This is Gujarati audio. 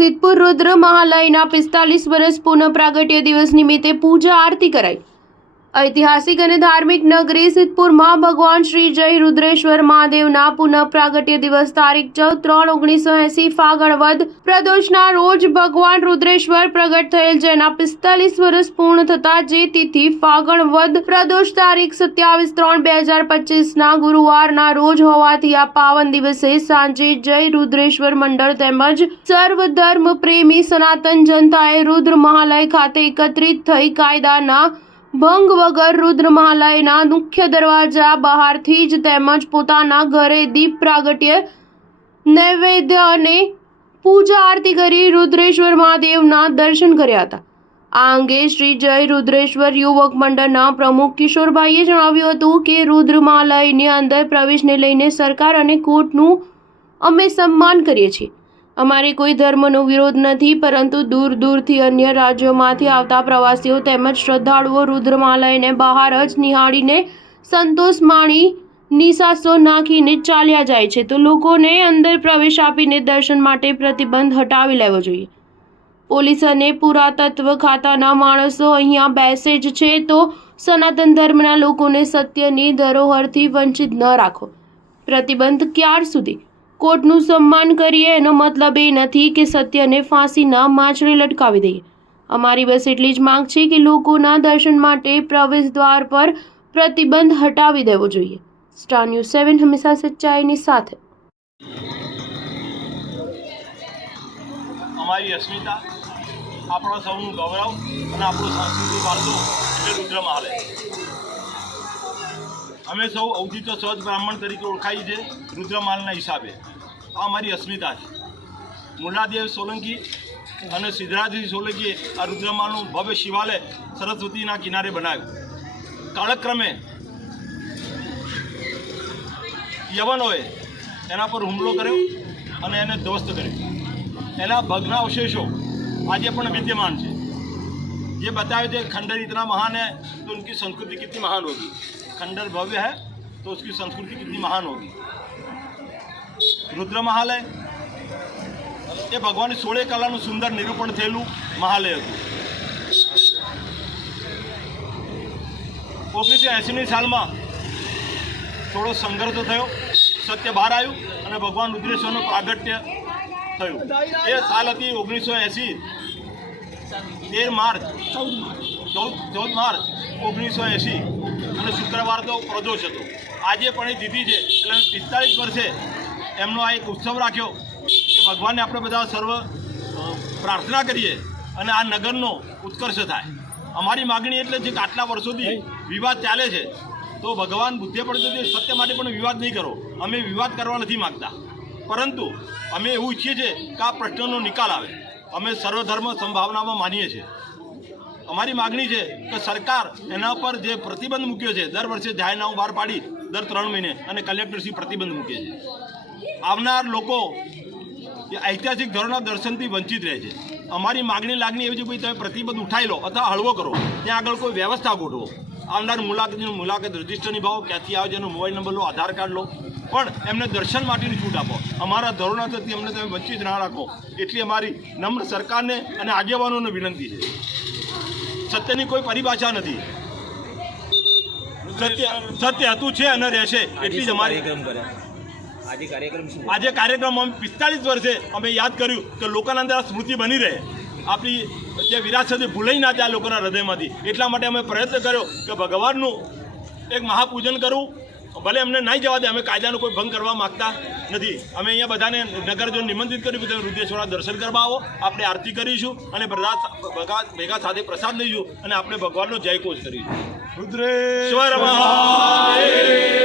સિદ્ધપુર રુદ્ર મહાલયના 45 વર્ષ પુનઃ પ્રાગટ્ય દિવસ નિમિત્તે પૂજા આરતી કરાઈ। ઐતિહાસિક અને ધાર્મિક નગરી સિદ્ધપુરમાં ભગવાન શ્રી જય રુદ્રેશ્વર મહાદેવના પુનઃ પ્રાગટ્ય દિવસ તારીખ 14/3/1980 ફાગણ વદ પ્રદોષના રોજ ભગવાન રુદ્રેશ્વર પ્રગટ થયેલ, જેના 45 વર્ષ પૂર્ણ થતા જે તિથિ ફાગણ વદ પ્રદોષ તારીખ 27/3/2025ના ગુરુવારના રોજ હોવાથી આ પાવન દિવસે સાંજે જય રુદ્રેશ્વર મંડળ તેમજ સર્વ ધર્મ પ્રેમી સનાતન જનતાએ રુદ્ર મહાલય ખાતે એકત્રિત થઈ કાયદાના ભંગ વગર રુદ્ર મહાલયના મુખ્ય દરવાજા બહારથી જ તેમજ પોતાના ઘરે દીપ પ્રાગટ્ય, નૈવેદ્ય અને પૂજા આરતી કરી રુદ્રેશ્વર મહાદેવના દર્શન કર્યા હતા। આ અંગે શ્રી જય રુદ્રેશ્વર યુવક મંડળના પ્રમુખ કિશોરભાઈએ જણાવ્યું હતું કે રુદ્ર મહાલયની અંદર પ્રવેશને લઈને સરકાર અને કોર્ટનું અમે સન્માન કરીએ છીએ। અમારે કોઈ ધર્મનો વિરોધ નથી, પરંતુ દૂર દૂરથી અન્ય રાજ્યોમાંથી આવતા પ્રવાસીઓ તેમજ શ્રદ્ધાળુઓ રુદ્ર મહાલયને બહાર જ નિહાળીને સંતોષ માણી નિશાસો નાખીને ચાલ્યા જાય છે, તો લોકોને અંદર પ્રવેશ આપીને દર્શન માટે પ્રતિબંધ હટાવી લેવો જોઈએ। પોલીસ અને પુરાતત્વ ખાતાના માણસો અહીંયા બેસે જ છે, તો સનાતન ધર્મના લોકોને સત્યની ધરોહરથી વંચિત ન રાખો। પ્રતિબંધ ક્યાર સુધી? કોર્ટનું સન્માન કરીએ એનો મતલબ એ નથી કે સત્યને ફાંસીના માછડે લટકાવી દઈએ। અમારી બસ એટલી જ માંગ છે કે લોકોના દર્શન માટે પ્રવેશ દ્વાર પર પ્રતિબંધ હટાવી દેવો જોઈએ। સ્ટાર ન્યૂઝ 7 હંમેશા સચ્ચાઈની સાથે। અમારી અસ્મિતા, આપણો સૌનું ગૌરવ અને આપણો સાંસ્કૃતિક વારસો એટલે રુદ્ર મહાલય। અમે સૌ અવધિત સહજ બ્રાહ્મણ તરીકે ઓળખાઈ છે રુદ્ર મહાલના હિસાબે। આ અમારી અસ્મિતા છે। મુલાદેવ સોલંકી અને સિદ્ધરાજસિંહ સોલંકીએ આ રુદ્ર મહાલનું ભવ્ય શિવાલય સરસ્વતીના કિનારે બનાવ્યું। કાળક્રમે યવનોએ એના પર હુમલો કર્યો અને એને ધ્વસ્ત કર્યો। એના ભગ્ન અવશેષો આજે પણ વિદ્યમાન છે, જે बतावे थे खंडर इतना महान है तो उनकी संस्कृति कितनी महान होगी। खंडर भव्य है तो उसकी संस्कृति कितनी महान होगी। રુદ્ર મહાલય એ ભગવાનની 16 કલાનું સુંદર નિરૂપણ થયેલું મહાલય હતું। 1980ની સાલમાં થોડો સંઘર્ષ થયો, સત્ય બહાર આવ્યું અને ભગવાન રુદ્રેશ્વરનું પ્રાગટ્ય થયું। એ સાલ હતી 1980, 13 માર્ચ 14 માર્ચ 1980 અને શુક્રવાર તો પ્રદોષ હતો। આજે પણ એ તિથિ છે એટલે 45 વર્ષે એમનો આ એક ઉત્સવ રાખ્યો કે ભગવાનને આપણે બધા સર્વ પ્રાર્થના કરીએ અને આ નગરનો ઉત્કર્ષ થાય। અમારી માગણી એટલે છે કે આટલા વર્ષોથી વિવાદ ચાલે છે તો ભગવાન બુદ્ધિ પડે તો સત્ય માટે પણ વિવાદ નહીં કરો। અમે વિવાદ કરવા નથી માગતા, પરંતુ અમે એવું ઈચ્છીએ છીએ કે આ પ્રશ્નનો નિકાલ આવે। અમે સર્વધર્મ સંભાવનામાં માનીએ છીએ। અમારી માગણી છે કે સરકાર એના પર જે પ્રતિબંધ મૂક્યો છે, દર વર્ષે જાહેરનામું બહાર પાડી દર 3 મહિને અને કલેક્ટરશ્રી પ્રતિબંધ મૂકે છે। આવનાર લોકો એ ઐતિહાસિક ધરોહરના દર્શનથી વંચિત રહે છે। અમારી લાગણી એવી છે કે તમે પ્રતિબંધ ઉઠાવી લો અથવા હળવો કરો, ત્યાં આગળ કોઈ વ્યવસ્થા ગોઠવો। આવનાર મુલાકાત રજિસ્ટર નિભાવો, ક્યાંથી આવે છે એનો મોબાઈલ નંબર લો, આધાર કાર્ડ લો, પણ એમને દર્શન માટેની છૂટ આપો। અમારા ધોરણો થકી અમને તમે વંચિત ના રાખો, એટલી અમારી નમ્ર સરકારને અને આગેવાનોને વિનંતી છે। સત્યની કોઈ પરિભાષા નથી, સત્ય હતું છે અને રહેશે, એટલી જ અમારી। આજે કાર્યક્રમ અમે 45 વર્ષે અમે યાદ કર્યું કે લોકોના અંદર આ સ્મૃતિ બની રહે, આપણી જે વિરાસત ભૂલાઈ ના જાય લોકોના હૃદયમાંથી। એટલા માટે અમે પ્રયત્ન કર્યો કે ભગવાનનું એક મહાપૂજન કરવું। ભલે અમને નહીં જવા દે, અમે કાયદાનો કોઈ ભંગ કરવા માગતા નથી। અમે અહીંયા બધાને નગરજનો નિમંત્રિત કર્યું કે તમે રુદ્રેશ્વરના દર્શન કરવા આવો, આપણે આરતી કરીશું અને ભેગા સાથે પ્રસાદ લઈશું અને આપણે ભગવાનનો જયઘોષ કરીશું। રુદ્રેશ્વર મહાદેવ।